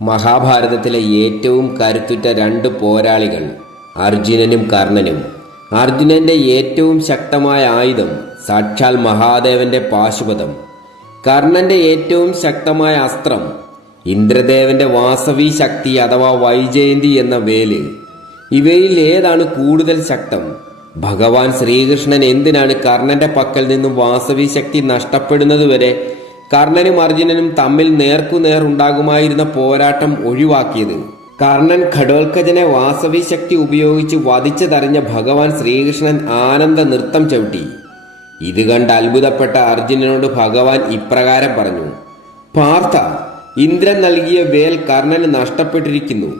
മഹാഭാരതത്തിലെ ഏറ്റവും കരുത്തുറ്റ രണ്ട് പോരാളികൾ അർജുനനും കർണനും. അർജുനന്റെ ഏറ്റവും ശക്തമായ ആയുധം സാക്ഷാൽ മഹാദേവന്റെ പാശുപതം. കർണന്റെ ഏറ്റവും ശക്തമായ അസ്ത്രം ഇന്ദ്രദേവന്റെ വാസവി ശക്തി അഥവാ വൈജയന്തി എന്ന വേല്. ഇവയിൽ ഏതാണ് കൂടുതൽ ശക്തം? ഭഗവാൻ ശ്രീകൃഷ്ണൻ എന്തിനാണ് കർണന്റെ പക്കൽ നിന്നും വാസവി ശക്തി നഷ്ടപ്പെടുന്നതുവരെ കർണനും അർജുനനും തമ്മിൽ നേർക്കുനേർ ഉണ്ടാകുമായിരുന്ന പോരാട്ടം ഒഴിവാക്കിയത്? കർണൻ ഘടോത്കചനെ വാസവി ശക്തി ഉപയോഗിച്ച് വധിച്ചതറിഞ്ഞ ഭഗവാൻ ശ്രീകൃഷ്ണൻ ആനന്ദ നൃത്തം ചവിട്ടി. ഇത് കണ്ട് അത്ഭുതപ്പെട്ട അർജുനനോട് ഭഗവാൻ ഇപ്രകാരം പറഞ്ഞു: പാർത്ഥ, ഇന്ദ്രൻ നൽകിയ വേൽ കർണന് നഷ്ടപ്പെട്ടിരിക്കുന്നു.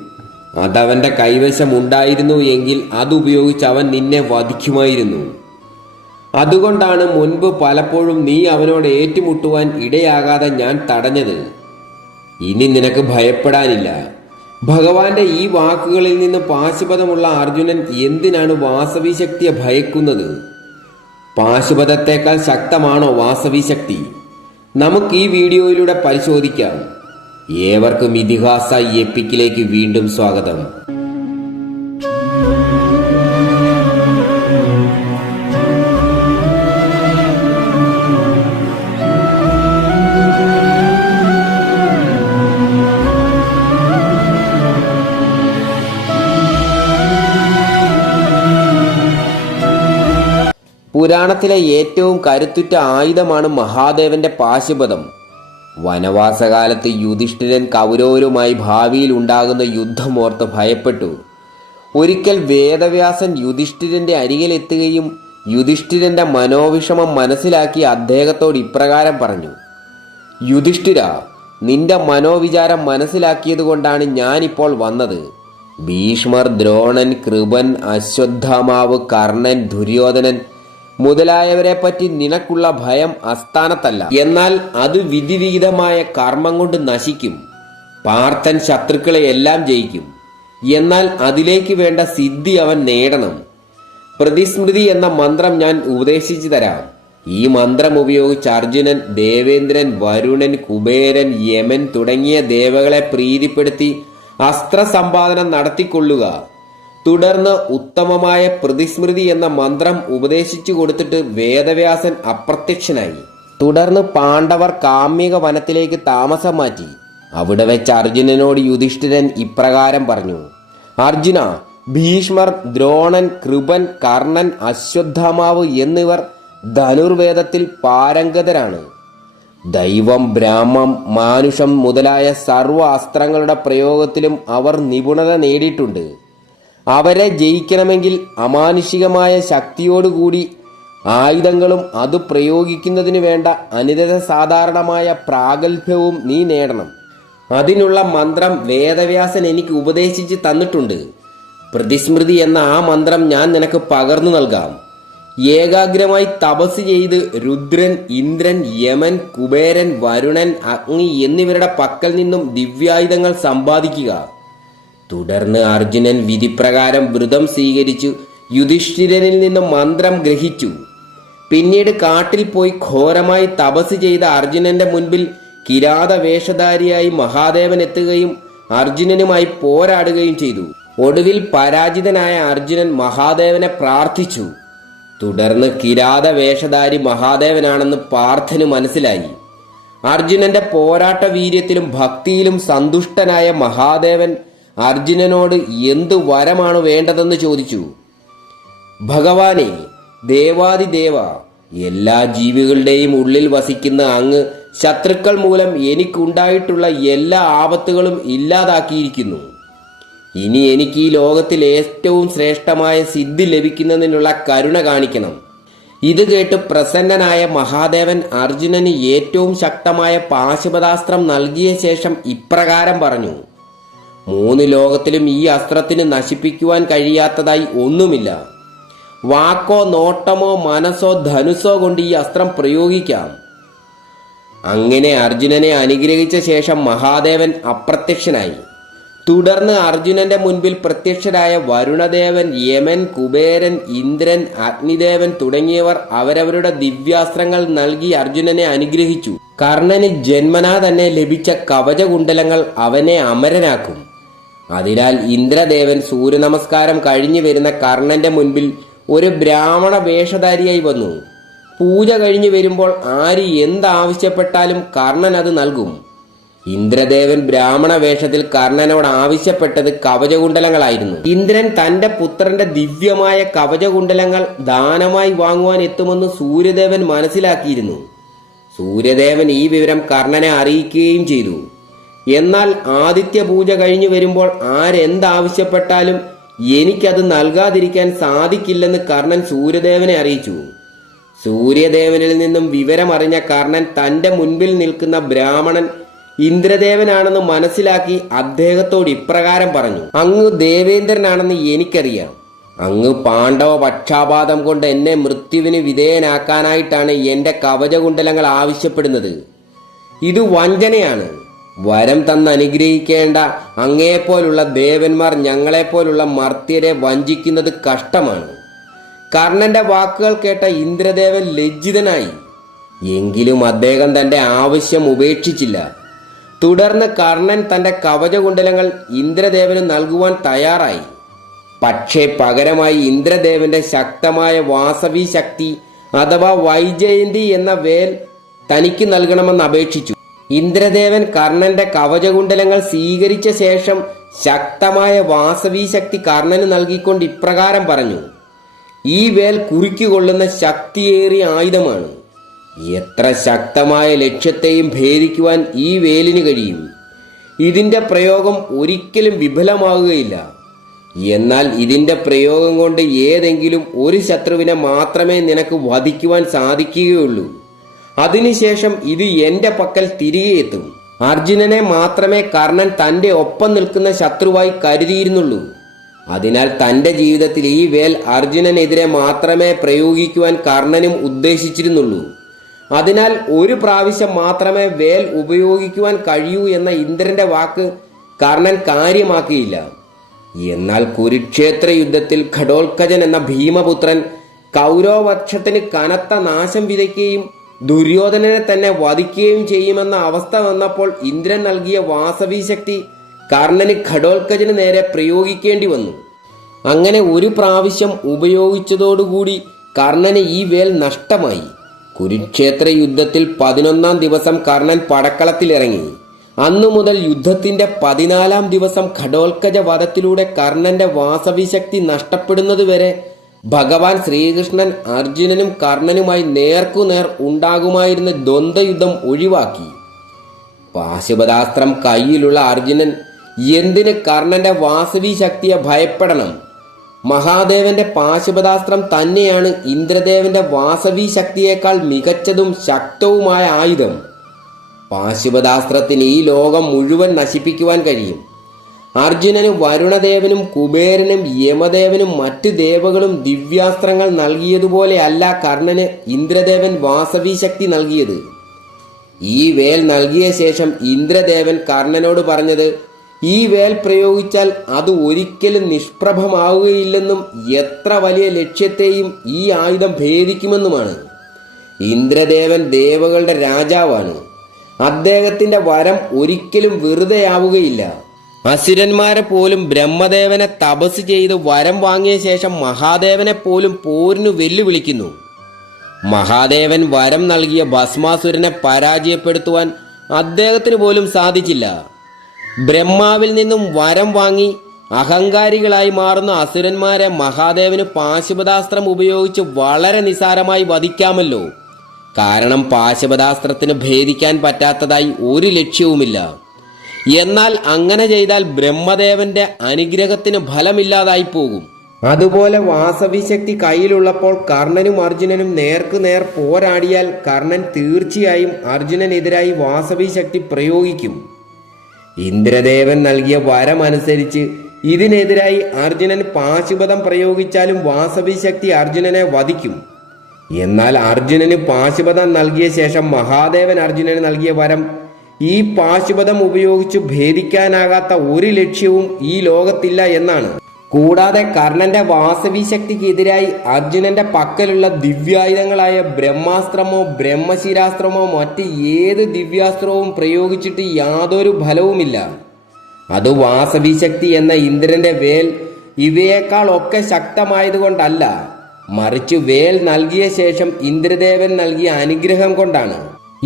അതവന്റെ കൈവശം ഉണ്ടായിരുന്നു എങ്കിൽ അതുപയോഗിച്ച് അവൻ നിന്നെ വധിക്കുമായിരുന്നു. അതുകൊണ്ടാണ് മുൻപ് പലപ്പോഴും നീ അവനോട് ഏറ്റുമുട്ടുവാൻ ഇടയാകാതെ ഞാൻ തടഞ്ഞത്. ഇനി നിനക്ക് ഭയപ്പെടാനില്ല. ഭഗവാന്റെ ഈ വാക്കുകളിൽ നിന്ന് പാശുപതമുള്ള അർജുനൻ എന്തിനാണ് വാസവി ശക്തിയെ ഭയക്കുന്നത്? പാശുപതത്തേക്കാൾ ശക്തമാണോ വാസവി ശക്തി? നമുക്ക് ഈ വീഡിയോയിലൂടെ പരിശോധിക്കാം. ഏവർക്കും ഇതിഹാസ എപ്പിക്കിലേക്ക് വീണ്ടും സ്വാഗതം. പുരാണത്തിലെ ഏറ്റവും കരുത്തുറ്റ ആയുധമാണ് മഹാദേവന്റെ പാശുപതം. വനവാസകാലത്ത് യുധിഷ്ഠിരൻ കൗരവരുമായി ഭാവിയിൽ ഉണ്ടാകുന്ന യുദ്ധമോർത്ത് ഭയപ്പെട്ടു. ഒരിക്കൽ വേദവ്യാസൻ യുധിഷ്ഠിരന്റെ അരികിലെത്തുകയും യുധിഷ്ഠിരന്റെ മനോവിഷമം മനസ്സിലാക്കി അദ്ദേഹത്തോട് ഇപ്രകാരം പറഞ്ഞു: യുധിഷ്ഠിര, നിന്റെ മനോവിചാരം മനസ്സിലാക്കിയതുകൊണ്ടാണ് ഞാനിപ്പോൾ വന്നത്. ഭീഷ്മർ, ദ്രോണൻ, കൃപൻ, അശ്വത്ഥാമാവ്, കർണൻ, ദുര്യോധനൻ മുതലായവരെ പറ്റി നിനക്കുള്ള ഭയം അസ്ഥാനത്തല്ല. എന്നാൽ അത് വിധിവിഹിതമായ കർമ്മം കൊണ്ട് നശിക്കും. പാർത്ഥൻ ശത്രുക്കളെ എല്ലാം ജയിക്കും. എന്നാൽ അതിലേക്ക് വേണ്ട സിദ്ധി അവൻ നേടണം. പ്രതിസ്മൃതി എന്ന മന്ത്രം ഞാൻ ഉപദേശിച്ചു തരാം. ഈ മന്ത്രം ഉപയോഗിച്ച് അർജുനൻ, ദേവേന്ദ്രൻ, വരുണൻ, കുബേരൻ, യമൻ തുടങ്ങിയ ദേവകളെ പ്രീതിപ്പെടുത്തി അസ്ത്രസമ്പാദനം നടത്തിക്കൊള്ളുക. തുടർന്ന് ഉത്തമമായ പ്രതിസ്മൃതി എന്ന മന്ത്രം ഉപദേശിച്ചു കൊടുത്തിട്ട് വേദവ്യാസൻ അപ്രത്യക്ഷനായി. തുടർന്ന് പാണ്ഡവർ കാമ്യക വനത്തിലേക്ക് താമസം മാറ്റി. അവിടെ വെച്ച് അർജുനനോട് യുധിഷ്ഠിരൻ ഇപ്രകാരം പറഞ്ഞു: അർജുന, ഭീഷ്മർ, ദ്രോണൻ, കൃപൻ, കർണൻ, അശ്വത്ഥാമാവ് എന്നിവർ ധനുർവേദത്തിൽ പാരംഗതരാണ്. ദൈവം, ബ്രാഹ്മം, മാനുഷം മുതലായ സർവ്വ അസ്ത്രങ്ങളുടെ പ്രയോഗത്തിലും അവർ നിപുണത നേടിയിട്ടുണ്ട്. അവരെ ജയിക്കണമെങ്കിൽ അമാനുഷികമായ ശക്തിയോടുകൂടി ആയുധങ്ങളും അത് പ്രയോഗിക്കുന്നതിന് വേണ്ട അനിതര സാധാരണമായ പ്രാഗൽഭ്യവും നീ നേടണം. അതിനുള്ള മന്ത്രം വേദവ്യാസൻ എനിക്ക് ഉപദേശിച്ച് തന്നിട്ടുണ്ട്. പ്രതിസ്മൃതി എന്ന ആ മന്ത്രം ഞാൻ നിനക്ക് പകർന്നു നൽകാം. ഏകാഗ്രമായി തപസ് ചെയ്ത് രുദ്രൻ, ഇന്ദ്രൻ, യമൻ, കുബേരൻ, വരുണൻ, അഗ്നി എന്നിവരുടെ പക്കൽ നിന്നും ദിവ്യായുധങ്ങൾ സമ്പാദിക്കുക. തുടർന്ന് അർജുനൻ വിധിപ്രകാരം വ്രതം സ്വീകരിച്ചു യുധിഷ്ഠിരനിൽ നിന്ന് മന്ത്രം ഗ്രഹിച്ചു. പിന്നീട് കാട്ടിൽ പോയി ഘോരമായി തപസ് ചെയ്ത അർജുനന്റെ മുൻപിൽ കിരാത വേഷധാരിയായി മഹാദേവൻ എത്തുകയും അർജുനനുമായി പോരാടുകയും ചെയ്തു. ഒടുവിൽ പരാജിതനായ അർജുനൻ മഹാദേവനെ പ്രാർത്ഥിച്ചു. തുടർന്ന് കിരാത വേഷധാരി മഹാദേവനാണെന്ന് പാർത്ഥന് മനസ്സിലായി. അർജുനന്റെ പോരാട്ട വീര്യത്തിലും ഭക്തിയിലും സന്തുഷ്ടനായ മഹാദേവൻ അർജുനനോട് എന്ത് വരമാണ് വേണ്ടതെന്ന് ചോദിച്ചു. ഭഗവാനെ, ദേവാദിദേവ, എല്ലാ ജീവികളുടെയും ഉള്ളിൽ വസിക്കുന്ന അങ്ങ് ശത്രുക്കൾ മൂലം എനിക്കുണ്ടായിട്ടുള്ള എല്ലാ ആപത്തുകളും ഇല്ലാതാക്കിയിരിക്കുന്നു. ഇനി എനിക്ക് ഈ ലോകത്തിൽ ഏറ്റവും ശ്രേഷ്ഠമായ സിദ്ധി ലഭിക്കുന്നതിനുള്ള കരുണ കാണിക്കണം. ഇത് കേട്ട് പ്രസന്നനായ മഹാദേവൻ അർജുനന് ഏറ്റവും ശക്തമായ പാശുപതാസ്ത്രം നൽകിയ ശേഷം ഇപ്രകാരം പറഞ്ഞു: 3 ലോകത്തിലും ഈ അസ്ത്രത്തിന് നശിപ്പിക്കുവാൻ കഴിയാത്തതായി ഒന്നുമില്ല. വാക്കോ, നോട്ടമോ, മനസ്സോ, ധനുസ്സോ കൊണ്ട് ഈ അസ്ത്രം പ്രയോഗിക്കാം. അങ്ങനെ അർജുനനെ അനുഗ്രഹിച്ച ശേഷം മഹാദേവൻ അപ്രത്യക്ഷനായി. തുടർന്ന് അർജുനന്റെ മുൻപിൽ പ്രത്യക്ഷരായ വരുണദേവൻ, യമൻ, കുബേരൻ, ഇന്ദ്രൻ, അഗ്നിദേവൻ തുടങ്ങിയവർ അവരവരുടെ ദിവ്യാസ്ത്രങ്ങൾ നൽകി അർജുനനെ അനുഗ്രഹിച്ചു. കർണന് ജന്മനാ തന്നെ ലഭിച്ച കവചകുണ്ടലങ്ങൾ അവനെ അമരനാക്കും. അതിനാൽ ഇന്ദ്രദേവൻ സൂര്യനമസ്കാരം കഴിഞ്ഞു വരുന്ന കർണന്റെ മുൻപിൽ ഒരു ബ്രാഹ്മണ വേഷധാരിയായി വന്നു. പൂജ കഴിഞ്ഞു വരുമ്പോൾ ആര് എന്താവശ്യപ്പെട്ടാലും കർണൻ അത് നൽകും. ഇന്ദ്രദേവൻ ബ്രാഹ്മണ വേഷത്തിൽ കർണനോട് ആവശ്യപ്പെട്ടത് കവചകുണ്ടലങ്ങളായിരുന്നു. ഇന്ദ്രൻ തന്റെ പുത്രന്റെ ദിവ്യമായ കവചകുണ്ടലങ്ങൾ ദാനമായി വാങ്ങുവാൻ എത്തുമെന്ന് സൂര്യദേവൻ മനസ്സിലാക്കിയിരുന്നു. സൂര്യദേവൻ ഈ വിവരം കർണനെ അറിയിക്കുകയും ചെയ്തു. എന്നാൽ ആദിത്യ പൂജ കഴിഞ്ഞു വരുമ്പോൾ ആരെന്താവശ്യപ്പെട്ടാലും എനിക്കത് നൽകാതിരിക്കാൻ സാധിക്കില്ലെന്ന് കർണൻ സൂര്യദേവനെ അറിയിച്ചു. സൂര്യദേവനിൽ നിന്നും വിവരമറിഞ്ഞ കർണൻ തന്റെ മുൻപിൽ നിൽക്കുന്ന ബ്രാഹ്മണൻ ഇന്ദ്രദേവനാണെന്ന് മനസ്സിലാക്കി അദ്ദേഹത്തോട് ഇപ്രകാരം പറഞ്ഞു: അങ്ങ് ദേവേന്ദ്രനാണെന്ന് എനിക്കറിയാം. അങ്ങ് പാണ്ഡവ പക്ഷാപാതം കൊണ്ട് എന്നെ മൃത്യുവിന് വിധേയനാക്കാനായിട്ടാണ് എന്റെ കവചകുണ്ടലങ്ങൾ ആവശ്യപ്പെടുന്നത്. ഇത് വഞ്ചനയാണ്. വരം തന്ന് അനുഗ്രഹിക്കേണ്ട അങ്ങയെപ്പോലുള്ള ദേവന്മാർ ഞങ്ങളെപ്പോലുള്ള മർത്യരെ വഞ്ചിക്കുന്നത് കഷ്ടമാണ്. കർണന്റെ വാക്കുകൾ കേട്ട ഇന്ദ്രദേവൻ ലജ്ജിതനായി. എങ്കിലും അദ്ദേഹം തന്റെ ആവശ്യം ഉപേക്ഷിച്ചില്ല. തുടർന്ന് കർണൻ തന്റെ കവചകുണ്ടലങ്ങൾ ഇന്ദ്രദേവന് നൽകുവാൻ തയ്യാറായി. പക്ഷേ പകരമായി ഇന്ദ്രദേവന്റെ ശക്തമായ വാസവി ശക്തി അഥവാ വൈജയന്തി എന്ന വേൽ തനിക്ക് നൽകണമെന്ന് അപേക്ഷിച്ചു. ഇന്ദ്രദേവൻ കർണന്റെ കവചകുണ്ടലങ്ങൾ സ്വീകരിച്ച ശേഷം ശക്തമായ വാസവി ശക്തി കർണന് നൽകിക്കൊണ്ട് ഇപ്രകാരം പറഞ്ഞു: ഈ വേൽ കുറിക്കുകൊള്ളുന്ന ശക്തിയേറിയ ആയുധമാണ്. എത്ര ശക്തമായ ലക്ഷ്യത്തെയും ഭേദിക്കുവാൻ ഈ വേലിന് കഴിയും. ഇതിന്റെ പ്രയോഗം ഒരിക്കലും വിഫലമാകുകയില്ല. എന്നാൽ ഇതിന്റെ പ്രയോഗം കൊണ്ട് ഏതെങ്കിലും ഒരു ശത്രുവിനെ മാത്രമേ നിനക്ക് വധിക്കുവാൻ സാധിക്കുകയുള്ളൂ. അതിനുശേഷം ഇത് എന്റെ പക്കൽ തിരികെ എത്തും. അർജുനനെ മാത്രമേ കർണൻ തന്റെ ഒപ്പം നിൽക്കുന്ന ശത്രുവായി കരുതിയിരുന്നുള്ളൂ. അതിനാൽ തന്റെ ജീവിതത്തിൽ ഈ വേൽ അർജുനനെതിരെ മാത്രമേ പ്രയോഗിക്കുവാൻ കർണനും ഉദ്ദേശിച്ചിരുന്നുള്ളൂ. അതിനാൽ ഒരു പ്രാവശ്യം മാത്രമേ വേൽ ഉപയോഗിക്കുവാൻ കഴിയൂ എന്ന ഇന്ദ്രന്റെ വാക്ക് കർണൻ കാര്യമാക്കിയില്ല. എന്നാൽ കുരുക്ഷേത്ര യുദ്ധത്തിൽ ഘടോത്കചൻ എന്ന ഭീമപുത്രൻ കൗരവപക്ഷത്തിന് കനത്ത നാശം വിതയ്ക്കുകയും ദുര്യോധനനെ തന്നെ വധിക്കുകയും ചെയ്യുമെന്ന അവസ്ഥ വന്നപ്പോൾ ഇന്ദ്രൻ നൽകിയ വാസവി ശക്തി കർണന് ഘടോത്കചന് നേരെ പ്രയോഗിക്കേണ്ടി വന്നു. അങ്ങനെ ഒരു പ്രാവശ്യം ഉപയോഗിച്ചതോടുകൂടി കർണന് ഈ വേൽ നഷ്ടമായി. കുരുക്ഷേത്ര യുദ്ധത്തിൽ 11-ാം ദിവസം കർണൻ പടക്കളത്തിലിറങ്ങി. അന്നു മുതൽ യുദ്ധത്തിന്റെ 14-ാം ദിവസം ഘടോത്കച വധത്തിലൂടെ കർണന്റെ വാസവി ശക്തി നഷ്ടപ്പെടുന്നതുവരെ ഭഗവാൻ ശ്രീകൃഷ്ണൻ അർജുനനും കർണനുമായി നേർക്കുനേർ ഉണ്ടാകുമായിരുന്ന ദ്വന്ദ്വയുദ്ധം ഒഴിവാക്കി. പാശുപതാസ്ത്രം കയ്യിലുള്ള അർജുനൻ എന്തിന് കർണന്റെ വാസവി ശക്തിയെ ഭയപ്പെടണം? മഹാദേവന്റെ പാശുപതാസ്ത്രം തന്നെയാണ് ഇന്ദ്രദേവന്റെ വാസവി ശക്തിയേക്കാൾ മികച്ചതും ശക്തവുമായ ആയുധം. പാശുപതാസ്ത്രത്തിന് ഈ ലോകം മുഴുവൻ നശിപ്പിക്കുവാൻ കഴിയും. അർജുനനും വരുണദേവനും കുബേരനും യമദേവനും മറ്റു ദേവകളും ദിവ്യാസ്ത്രങ്ങൾ നൽകിയതുപോലെ അല്ല കർണന് ഇന്ദ്രദേവൻ വാസവി ശക്തി നൽകിയത്. ഈ വേൽ നൽകിയ ശേഷം ഇന്ദ്രദേവൻ കർണനോട് പറഞ്ഞത് ഈ വേൽ പ്രയോഗിച്ചാൽ അത് ഒരിക്കലും നിഷ്പ്രഭമാവുകയില്ലെന്നും എത്ര വലിയ ലക്ഷ്യത്തെയും ഈ ആയുധം ഭേദിക്കുമെന്നുമാണ്. ഇന്ദ്രദേവൻ ദേവകളുടെ രാജാവാണ്. അദ്ദേഹത്തിന്റെ വരം ഒരിക്കലും വെറുതെയാവുകയില്ല. അസുരന്മാരെ പോലും ബ്രഹ്മദേവനെ തപസ് ചെയ്ത് വരം വാങ്ങിയ ശേഷം മഹാദേവനെ പോലും പോരിനു വെല്ലുവിളിക്കുന്നു. മഹാദേവൻ വരം നൽകിയ ഭസ്മാസുരനെ പരാജയപ്പെടുത്തുവാൻ അദ്ദേഹത്തിന് പോലും സാധിച്ചില്ല. ബ്രഹ്മാവിൽ നിന്നും വരം വാങ്ങി അഹങ്കാരികളായി മാറുന്ന അസുരന്മാരെ മഹാദേവന് പാശുപതാസ്ത്രം ഉപയോഗിച്ച് വളരെ നിസാരമായി വധിക്കാമല്ലോ. കാരണം പാശുപതാസ്ത്രത്തിന് ഭേദിക്കാൻ പറ്റാത്തതായി ഒരു ലക്ഷ്യവുമില്ല. എന്നാൽ അങ്ങനെ ചെയ്താൽ ബ്രഹ്മദേവന്റെ അനുഗ്രഹത്തിന് ഫലമില്ലാതായി പോകും. അതുപോലെ വാസവി ശക്തി കയ്യിലുള്ളപ്പോൾ കർണനും അർജുനനും നേർക്കുനേർ പോരാടിയാൽ കർണൻ തീർച്ചയായും അർജുനനെതിരായി വാസവി ശക്തി പ്രയോഗിക്കും. ഇന്ദ്രദേവൻ നൽകിയ വരമനുസരിച്ച് ഇതിനെതിരായി അർജുനൻ പാശുപതം പ്രയോഗിച്ചാലും വാസവി ശക്തി അർജുനനെ വധിക്കും. എന്നാൽ അർജുനന് പാശുപതം നൽകിയ ശേഷം മഹാദേവൻ അർജുനന് നൽകിയ വരം ഈ പാശുപതം ഉപയോഗിച്ച് ഭേദിക്കാനാകാത്ത ഒരു ലക്ഷ്യവും ഈ ലോകത്തില്ല എന്നാണ്. കൂടാതെ കർണന്റെ വാസവി ശക്തിക്കെതിരായി അർജുനന്റെ പക്കലുള്ള ദിവ്യായുധങ്ങളായ ബ്രഹ്മാസ്ത്രമോ ബ്രഹ്മശിരാസ്ത്രമോ മറ്റ് ഏത് ദിവ്യാസ്ത്രവും പ്രയോഗിച്ചിട്ട് യാതൊരു ഫലവുമില്ല. അത് വാസവി ശക്തി എന്ന ഇന്ദ്രന്റെ വേൽ ഇവയേക്കാൾ ഒക്കെ ശക്തമായതുകൊണ്ടല്ല, മറിച്ച് വേൽ നൽകിയ ശേഷം ഇന്ദ്രദേവൻ നൽകിയ അനുഗ്രഹം കൊണ്ടാണ്.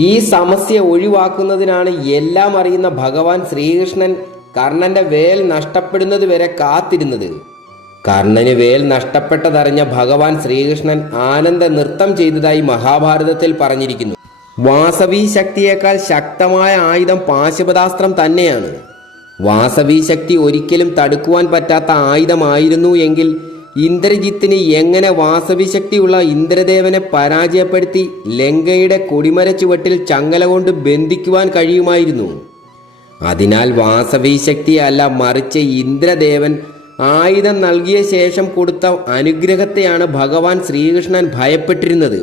ഈ സമസ്യ ഒഴിവാക്കുന്നതിനാണ് എല്ലാം അറിയുന്ന ഭഗവാൻ ശ്രീകൃഷ്ണൻ കർണന്റെ വേൽ നഷ്ടപ്പെടുന്നത് വരെ കാത്തിരുന്നത്. കർണന് വേൽ നഷ്ടപ്പെട്ടതറിഞ്ഞ ഭഗവാൻ ശ്രീകൃഷ്ണൻ ആനന്ദ നൃത്തം ചെയ്തതായി മഹാഭാരതത്തിൽ പറഞ്ഞിരിക്കുന്നു. വാസവി ശക്തിയേക്കാൾ ശക്തമായ ആയുധം പാശുപതാസ്ത്രം തന്നെയാണ്. വാസവി ശക്തി ഒരിക്കലും തടുക്കുവാൻ പറ്റാത്ത ആയുധമായിരുന്നു എങ്കിൽ ഇന്ദ്രജിത്തിന് എങ്ങനെ വാസവി ശക്തിയുള്ള ഇന്ദ്രദേവനെ പരാജയപ്പെടുത്തി ലങ്കയുടെ കൊടിമര ചുവട്ടിൽ ചങ്ങല കൊണ്ട് ബന്ധിക്കുവാൻ കഴിയുമായിരുന്നു? അതിനാൽ വാസവി ശക്തി അല്ല, മറിച്ച് ഇന്ദ്രദേവൻ ആയുധം നൽകിയ ശേഷം കൊടുത്ത അനുഗ്രഹത്തെയാണ് ഭഗവാൻ ശ്രീകൃഷ്ണൻ ഭയപ്പെട്ടിരുന്നത്.